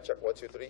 Mic check, 1, 2, 3.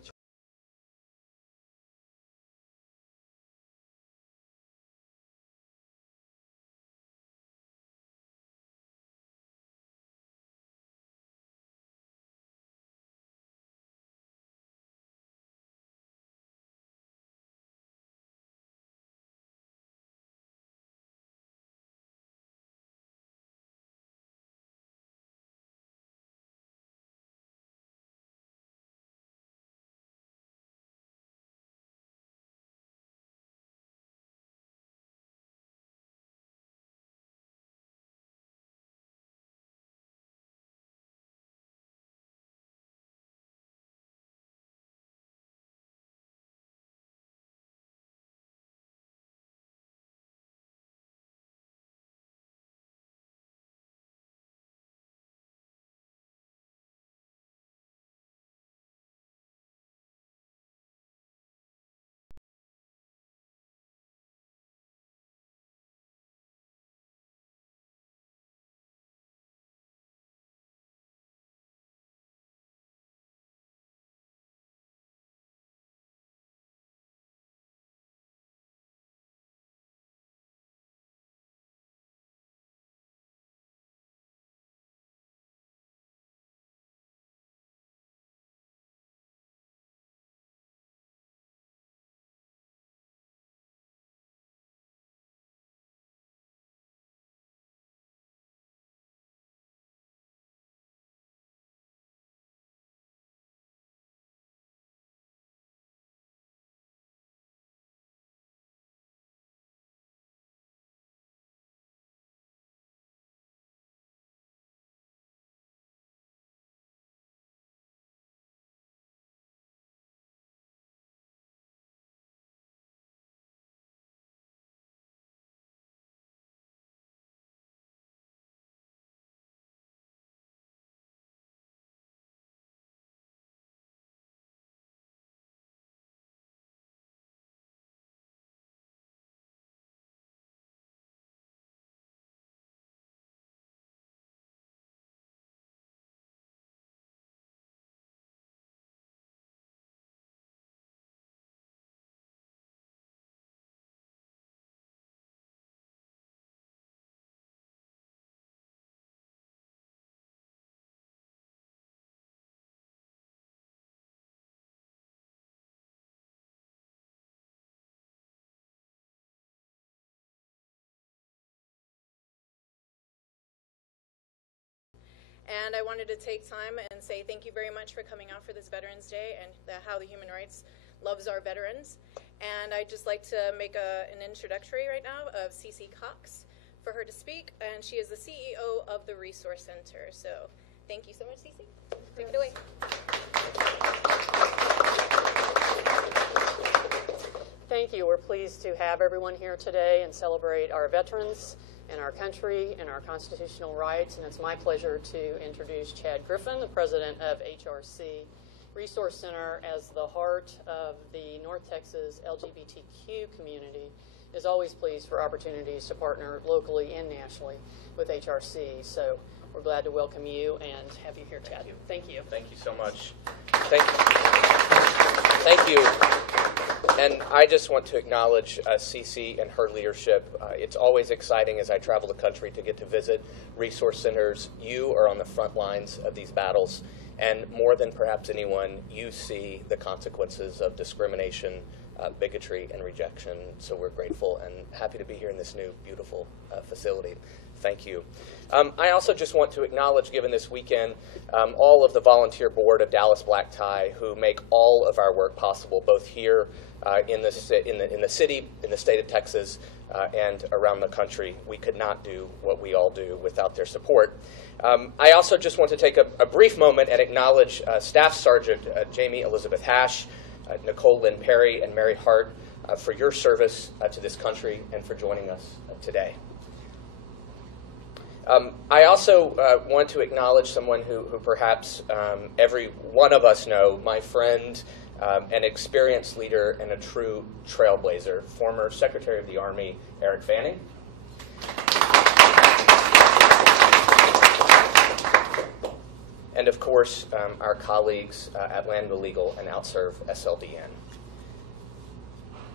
And I wanted to take time and say thank you very much for coming out for this Veterans Day and how the Human Rights loves our veterans. And I'd just like to make an introductory right now of Cece Cox for her to speak. And she is the CEO of the Resource Center. So thank you so much, Cece. Take it away. Thank you. We're pleased to have everyone here today and celebrate our veterans and our country and our constitutional rights. And it's my pleasure to introduce Chad Griffin, the president of HRC Resource Center. As the heart of the North Texas LGBTQ community, is always pleased for opportunities to partner locally and nationally with HRC. So we're glad to welcome you and have you here, Chad. Thank you. Thank you so much. Thank you. And I just want to acknowledge Cece and her leadership. It's always exciting as I travel the country to get to visit resource centers. You are on the front lines of these battles, and more than perhaps anyone, you see the consequences of discrimination, bigotry, and rejection. So we're grateful and happy to be here in this new, beautiful facility. Thank you. I also just want to acknowledge, given this weekend, all of the volunteer board of Dallas Black Tie who make all of our work possible, both here in the city, in the state of Texas, and around the country. We could not do what we all do without their support. I also just want to take a brief moment and acknowledge Staff Sergeant Jamie Elizabeth Hash, Nicole Lynn Perry, and Mary Hart for your service to this country and for joining us today. I also want to acknowledge someone who perhaps every one of us know, my friend, an experienced leader, and a true trailblazer, former Secretary of the Army, Eric Fanning. and of course, our colleagues at Lambda Legal and Outserve SLDN.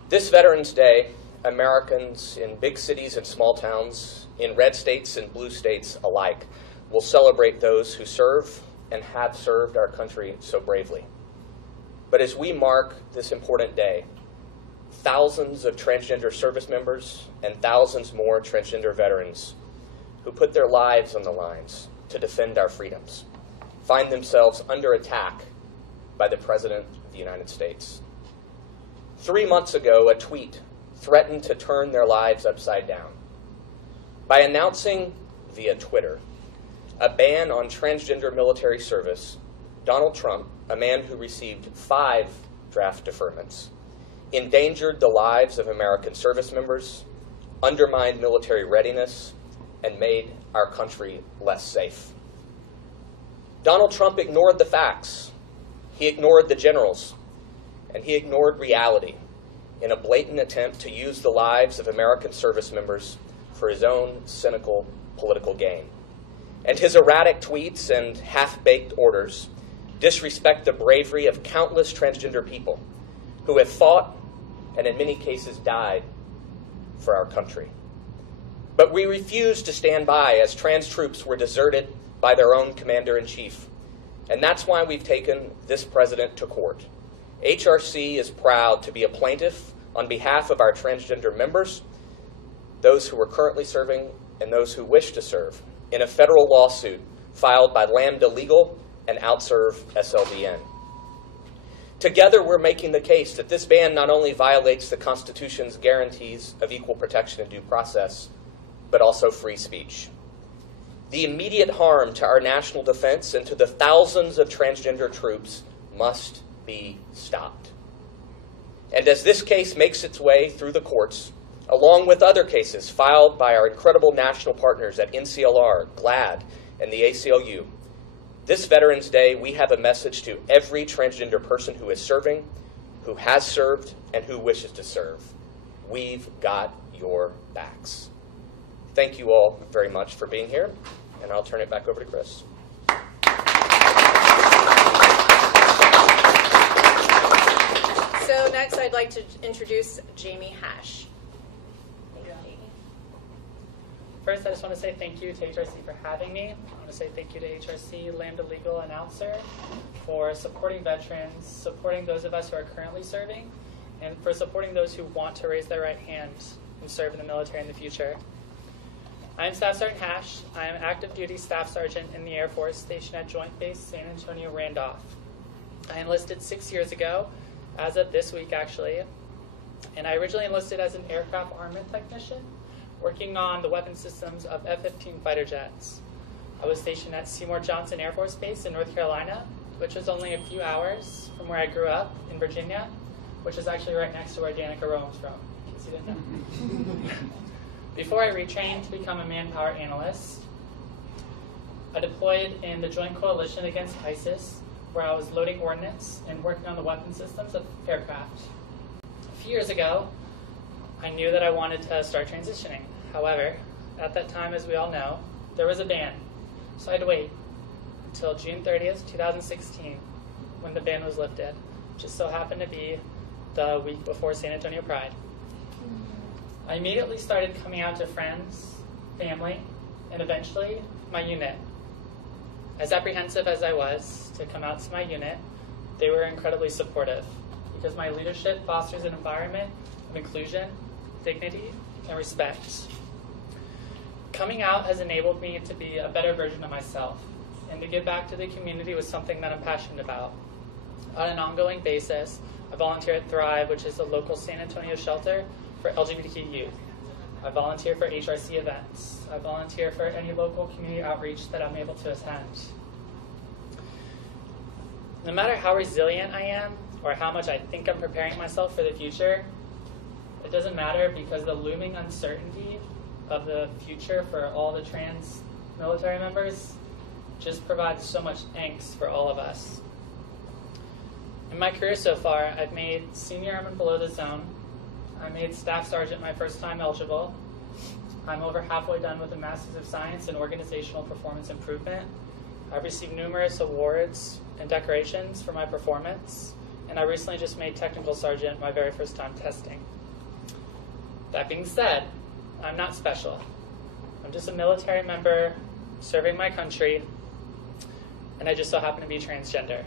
This Veterans Day, Americans in big cities and small towns, in red states and blue states alike, will celebrate those who serve and have served our country so bravely. But as we mark this important day, thousands of transgender service members and thousands more transgender veterans who put their lives on the lines to defend our freedoms find themselves under attack by the President of the United States. 3 months ago, a tweet threatened to turn their lives upside down. By announcing via Twitter a ban on transgender military service, Donald Trump, a man who received 5 draft deferments, endangered the lives of American service members, undermined military readiness, and made our country less safe. Donald Trump ignored the facts. He ignored the generals, and he ignored reality in a blatant attempt to use the lives of American service members for his own cynical political gain. And his erratic tweets and half-baked orders disrespect the bravery of countless transgender people who have fought and in many cases died for our country. But we refuse to stand by as trans troops were deserted by their own commander-in-chief. And that's why we've taken this president to court. HRC is proud to be a plaintiff on behalf of our transgender members, those who are currently serving and those who wish to serve, in a federal lawsuit filed by Lambda Legal and Outserve SLDN. Together, we're making the case that this ban not only violates the Constitution's guarantees of equal protection and due process, but also free speech. The immediate harm to our national defense and to the thousands of transgender troops must be stopped. And as this case makes its way through the courts, along with other cases filed by our incredible national partners at NCLR, GLAAD, and the ACLU, this Veterans Day, we have a message to every transgender person who is serving, who has served, and who wishes to serve. We've got your backs. Thank you all very much for being here, and I'll turn it back over to Chris. So next, I'd like to introduce Jamie Hash. First, I just want to say thank you to HRC for having me. I want to say thank you to HRC, Lambda Legal, and Outserve for supporting veterans, supporting those of us who are currently serving, and for supporting those who want to raise their right hand and serve in the military in the future. I am Staff Sergeant Hash. I am active duty Staff Sergeant in the Air Force stationed at Joint Base San Antonio Randolph. I enlisted 6 years ago, as of this week actually, and I originally enlisted as an aircraft armament technician, working on the weapon systems of F-15 fighter jets. I was stationed at Seymour Johnson Air Force Base in North Carolina, which was only a few hours from where I grew up in Virginia, which is actually right next to where Danica Rome's from, in case you didn't know. Before I retrained to become a manpower analyst, I deployed in the Joint Coalition Against ISIS, where I was loading ordnance and working on the weapon systems of aircraft. A few years ago, I knew that I wanted to start transitioning. However, at that time, as we all know, there was a ban. So I had to wait until June 30th, 2016, when the ban was lifted, which just so happened to be the week before San Antonio Pride. I immediately started coming out to friends, family, and eventually my unit. As apprehensive as I was to come out to my unit, they were incredibly supportive because my leadership fosters an environment of inclusion, dignity, and respect. Coming out has enabled me to be a better version of myself and to give back to the community was something that I'm passionate about. On an ongoing basis, I volunteer at Thrive, which is a local San Antonio shelter for LGBTQ youth. I volunteer for HRC events. I volunteer for any local community outreach that I'm able to attend. No matter how resilient I am or how much I think I'm preparing myself for the future, it doesn't matter because the looming uncertainty of the future for all the trans military members just provides so much angst for all of us. In my career so far, I've made senior airman below the zone. I made staff sergeant my first time eligible. I'm over halfway done with a Master's of Science in Organizational Performance Improvement. I've received numerous awards and decorations for my performance, and I recently just made Technical Sergeant my very first time testing. That being said, I'm not special. I'm just a military member serving my country, and I just so happen to be transgender.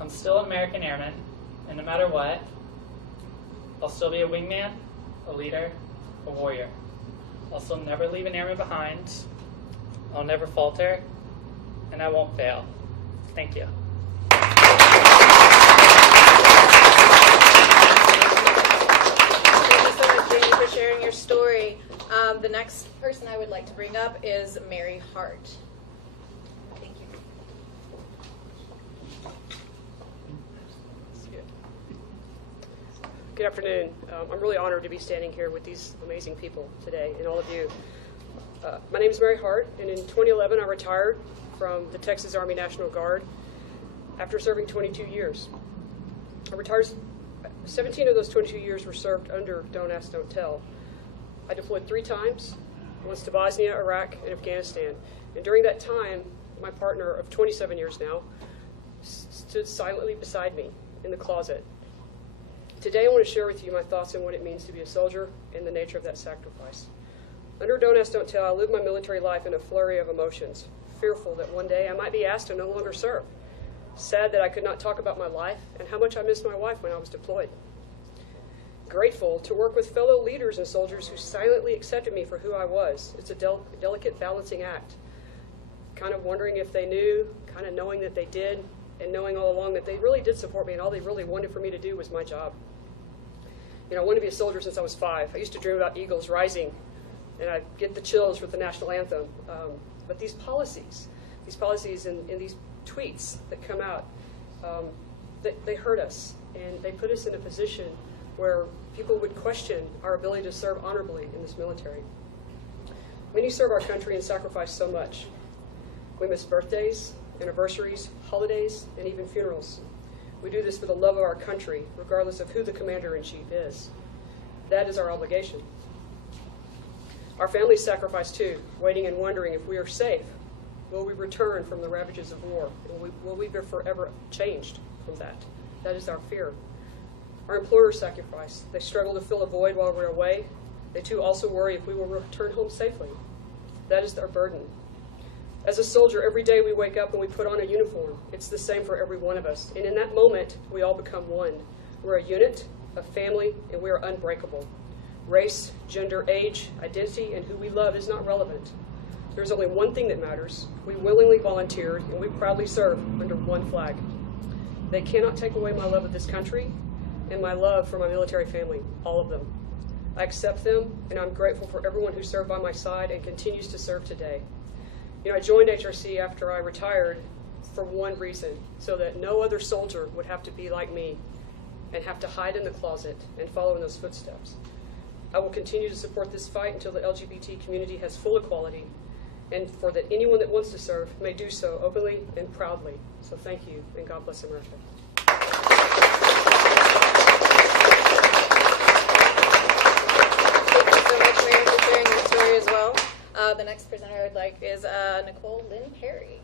I'm still an American Airman, and no matter what, I'll still be a wingman, a leader, a warrior. I'll still never leave an airman behind. I'll never falter, and I won't fail. Thank you. Thank you so much, Jamie, for sharing your story. The next person I would like to bring up is Mary Hart. Thank you. Good afternoon. I'm really honored to be standing here with these amazing people today and all of you. My name is Mary Hart, and in 2011 I retired from the Texas Army National Guard after serving 22 years. I retired, 17 of those 22 years were served under Don't Ask, Don't Tell. I deployed 3 times, once to Bosnia, Iraq, and Afghanistan. And during that time, my partner of 27 years now stood silently beside me in the closet. Today I want to share with you my thoughts on what it means to be a soldier and the nature of that sacrifice. Under Don't Ask, Don't Tell, I lived my military life in a flurry of emotions, fearful that one day I might be asked to no longer serve, sad that I could not talk about my life and how much I missed my wife when I was deployed. Grateful to work with fellow leaders and soldiers who silently accepted me for who I was. It's a delicate balancing act. Kind of wondering if they knew, kind of knowing that they did, and knowing all along that they really did support me and all they really wanted for me to do was my job. You know, I wanted to be a soldier since I was 5. I used to dream about eagles rising, and I'd get the chills with the national anthem. But these policies and these tweets that come out, they hurt us, and they put us in a position where people would question our ability to serve honorably in this military. Many serve our country and sacrifice so much. We miss birthdays, anniversaries, holidays, and even funerals. We do this for the love of our country, regardless of who the commander-in-chief is. That is our obligation. Our families sacrifice too, waiting and wondering if we are safe. Will we return from the ravages of war? Will we be forever changed from that? That is our fear. Our employers sacrifice. They struggle to fill a void while we're away. They too also worry if we will return home safely. That is their burden. As a soldier, every day we wake up and we put on a uniform. It's the same for every one of us. And in that moment, we all become one. We're a unit, a family, and we are unbreakable. Race, gender, age, identity, and who we love is not relevant. There's only one thing that matters. We willingly volunteered, and we proudly serve under one flag. They cannot take away my love of this country and my love for my military family, all of them. I accept them, and I'm grateful for everyone who served by my side and continues to serve today. You know, I joined HRC after I retired for one reason, so that no other soldier would have to be like me and have to hide in the closet and follow in those footsteps. I will continue to support this fight until the LGBT community has full equality, and for that anyone that wants to serve may do so openly and proudly. So thank you, and God bless America. Thank you so much, Mary, for sharing your story as well. The next presenter I would like is Nicole Lynn Perry.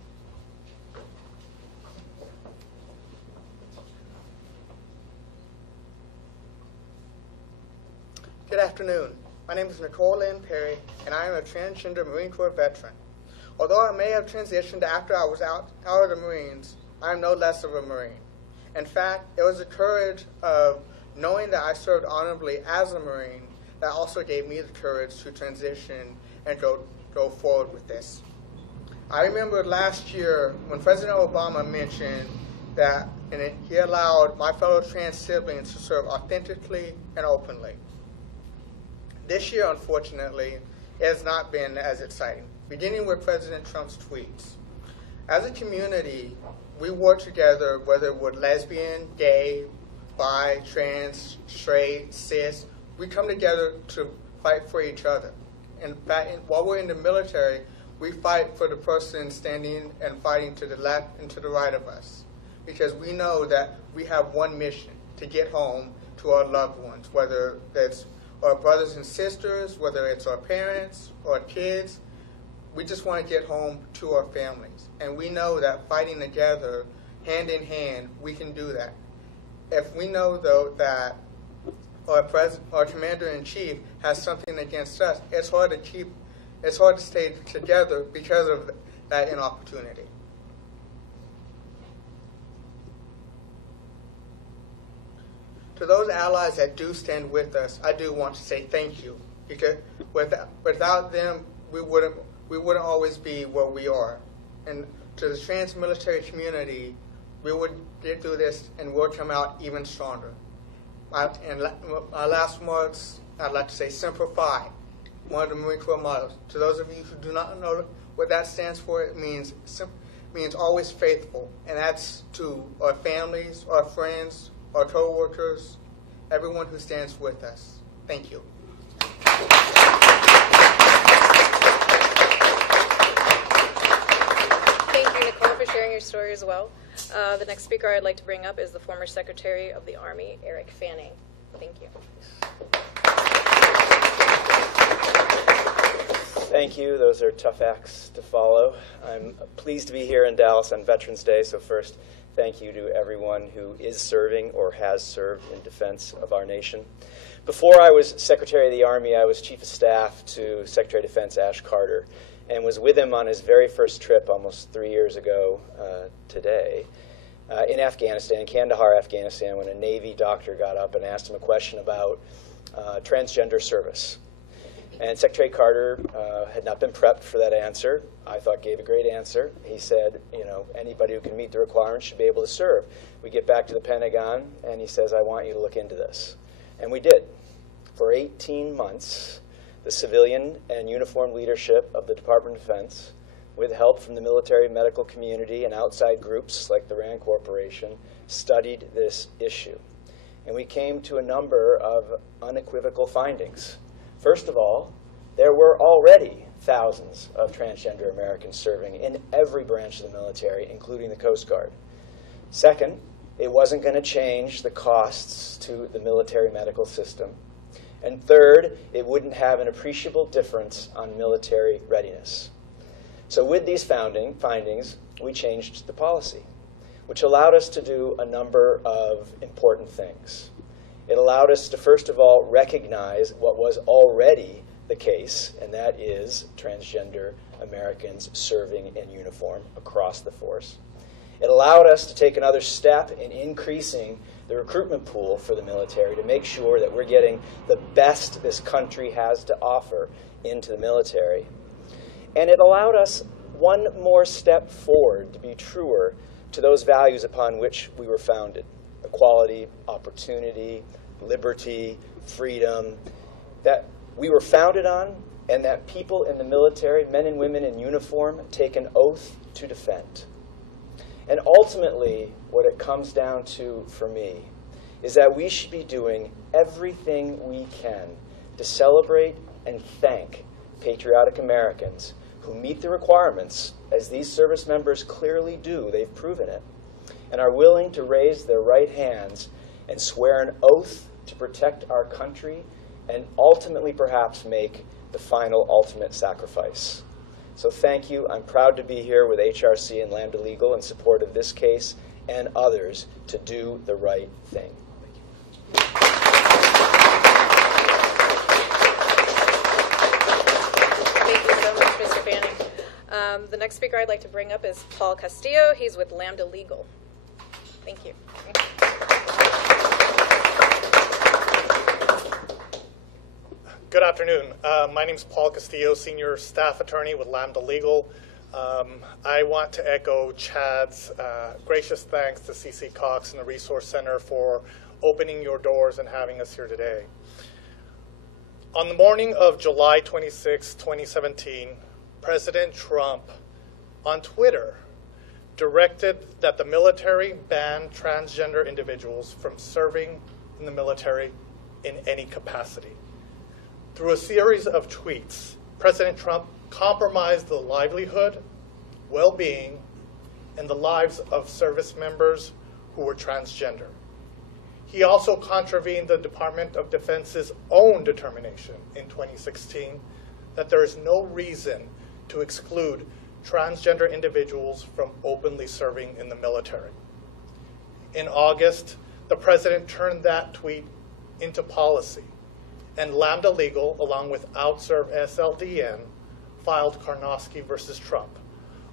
Good afternoon. My name is Nicole Lynn Perry, and I am a transgender Marine Corps veteran. Although I may have transitioned after I was out of the Marines, I am no less of a Marine. In fact, it was the courage of knowing that I served honorably as a Marine that also gave me the courage to transition and go forward with this. I remember last year when President Obama mentioned that he allowed my fellow trans siblings to serve authentically and openly. This year, unfortunately, it has not been as exciting, beginning with President Trump's tweets. As a community, we work together, whether we're lesbian, gay, bi, trans, straight, cis. We come together to fight for each other. In fact, while we're in the military, we fight for the person standing and fighting to the left and to the right of us, because we know that we have one mission: to get home to our loved ones, whether that's our brothers and sisters, whether it's our parents or kids. we just want to get home to our families. And we know that fighting together, hand in hand, we can do that. If we know, though, that our commander-in-chief has something against us, it's hard to stay together because of that inopportunity. To those allies that do stand with us, I do want to say thank you, because without them, we wouldn't always be where we are. And to the trans military community, we would get through this and we'll come out even stronger. My last words, I'd like to say simplify, one of the Marine Corps mottos. To those of you who do not know what that stands for, it means always faithful. And that's to our families, our friends, our co-workers, everyone who stands with us. Thank you. Thank you, Nicole, for sharing your story as well. The next speaker I'd like to bring up is the former Secretary of the Army, Eric Fanning. Thank you. Thank you. Those are tough acts to follow. I'm pleased to be here in Dallas on Veterans Day. So first, thank you to everyone who is serving or has served in defense of our nation. Before I was Secretary of the Army, I was Chief of Staff to Secretary of Defense Ash Carter and was with him on his very first trip almost 3 years ago today in Afghanistan, in Kandahar, Afghanistan, when a Navy doctor got up and asked him a question about transgender service. And Secretary Carter had not been prepped for that answer. I thought gave a great answer. He said, you know, anybody who can meet the requirements should be able to serve. We get back to the Pentagon, and he says, I want you to look into this. And we did. For 18 months, the civilian and uniformed leadership of the Department of Defense, with help from the military medical community and outside groups like the RAND Corporation, studied this issue. And we came to a number of unequivocal findings. First of all, there were already thousands of transgender Americans serving in every branch of the military, including the Coast Guard. Second, it wasn't going to change the costs to the military medical system. And third, it wouldn't have an appreciable difference on military readiness. So with these findings, we changed the policy, which allowed us to do a number of important things. It allowed us to, first of all, recognize what was already the case, and that is transgender Americans serving in uniform across the force. It allowed us to take another step in increasing the recruitment pool for the military to make sure that we're getting the best this country has to offer into the military. And it allowed us one more step forward to be truer to those values upon which we were founded: equality, opportunity, liberty, freedom, that we were founded on, and that people in the military, men and women in uniform, take an oath to defend. And ultimately, what it comes down to for me is that we should be doing everything we can to celebrate and thank patriotic Americans who meet the requirements, as these service members clearly do, they've proven it, and are willing to raise their right hands and swear an oath to protect our country and ultimately perhaps make the final ultimate sacrifice. So thank you. I'm proud to be here with HRC and Lambda Legal in support of this case and others to do the right thing. Thank you so much, Mr. Fanning. The next speaker I'd like to bring up is Paul Castillo. He's with Lambda Legal. Thank you. Good afternoon. My name is Paul Castillo, Senior Staff Attorney with Lambda Legal. I want to echo Chad's gracious thanks to CC Cox and the Resource Center for opening your doors and having us here today. On the morning of July 26, 2017, President Trump on Twitter directed that the military ban transgender individuals from serving in the military in any capacity. Through a series of tweets, President Trump compromised the livelihood, well-being, and the lives of service members who were transgender. He also contravened the Department of Defense's own determination in 2016 that there is no reason to exclude transgender individuals from openly serving in the military. In August, the president turned that tweet into policy, and Lambda Legal, along with OutServe SLDN, filed Karnofsky versus Trump,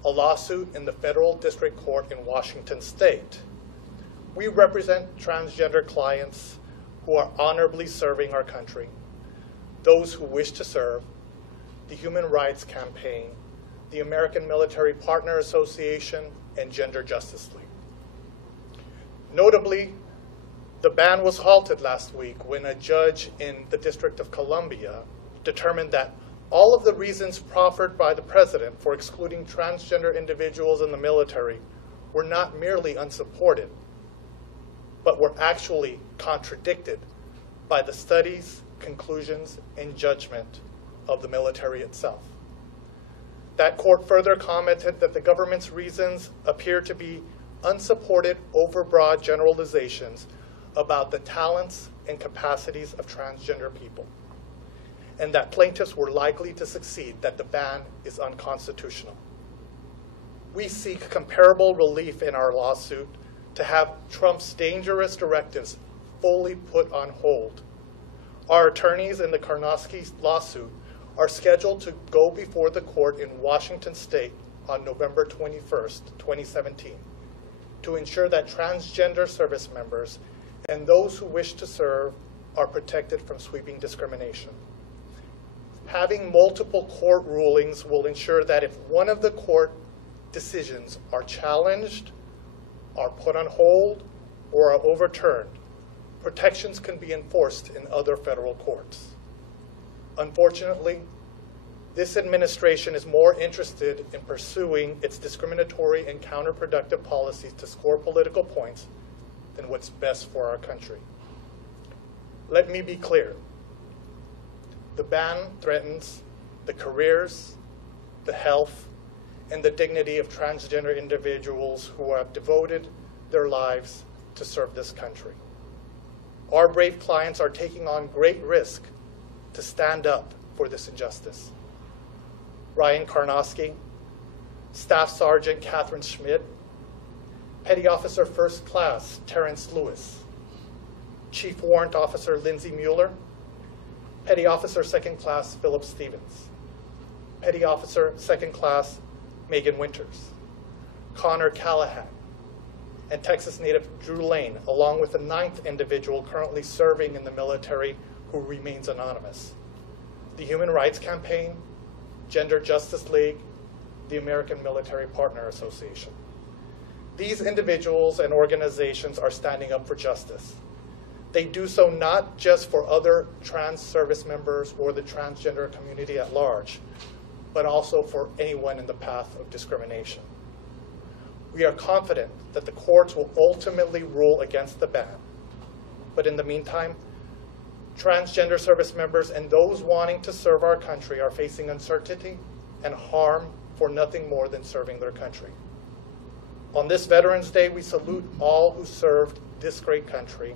a lawsuit in the Federal District Court in Washington State. We represent transgender clients who are honorably serving our country, those who wish to serve, the Human Rights Campaign, the American Military Partner Association, and Gender Justice League. Notably, the ban was halted last week when a judge in the District of Columbia determined that all of the reasons proffered by the president for excluding transgender individuals in the military were not merely unsupported, but were actually contradicted by the studies, conclusions, and judgment of the military itself. That court further commented that the government's reasons appear to be unsupported, overbroad generalizations about the talents and capacities of transgender people, and that plaintiffs were likely to succeed, that the ban is unconstitutional. We seek comparable relief in our lawsuit to have Trump's dangerous directives fully put on hold. Our attorneys in the Karnofsky lawsuit are scheduled to go before the court in Washington State on November 21st, 2017, to ensure that transgender service members and those who wish to serve are protected from sweeping discrimination. Having multiple court rulings will ensure that if one of the court decisions are challenged, are put on hold, or are overturned, protections can be enforced in other federal courts. Unfortunately, this administration is more interested in pursuing its discriminatory and counterproductive policies to score political points than what's best for our country. Let me be clear. The ban threatens the careers, the health, and the dignity of transgender individuals who have devoted their lives to serve this country. Our brave clients are taking on great risk to stand up for this injustice. Ryan Karnofsky, Staff Sergeant Catherine Schmidt, Petty Officer First Class Terrence Lewis, Chief Warrant Officer Lindsay Mueller, Petty Officer Second Class Philip Stevens, Petty Officer Second Class Megan Winters, Connor Callahan, and Texas native Drew Lane, along with a 9th individual currently serving in the military who remains anonymous. The Human Rights Campaign, Gender Justice League, the American Military Partner Association. These individuals and organizations are standing up for justice. They do so not just for other trans service members or the transgender community at large, but also for anyone in the path of discrimination. We are confident that the courts will ultimately rule against the ban. But in the meantime, transgender service members and those wanting to serve our country are facing uncertainty and harm for nothing more than serving their country. On this Veterans Day, we salute all who served this great country,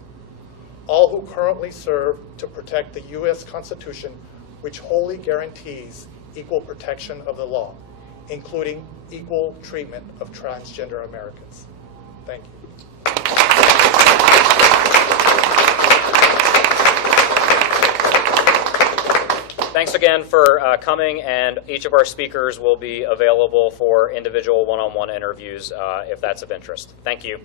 all who currently serve to protect the U.S. Constitution, which wholly guarantees equal protection of the law, including equal treatment of transgender Americans. Thank you. Thanks again for coming, and each of our speakers will be available for individual one-on-one interviews if that's of interest. Thank you.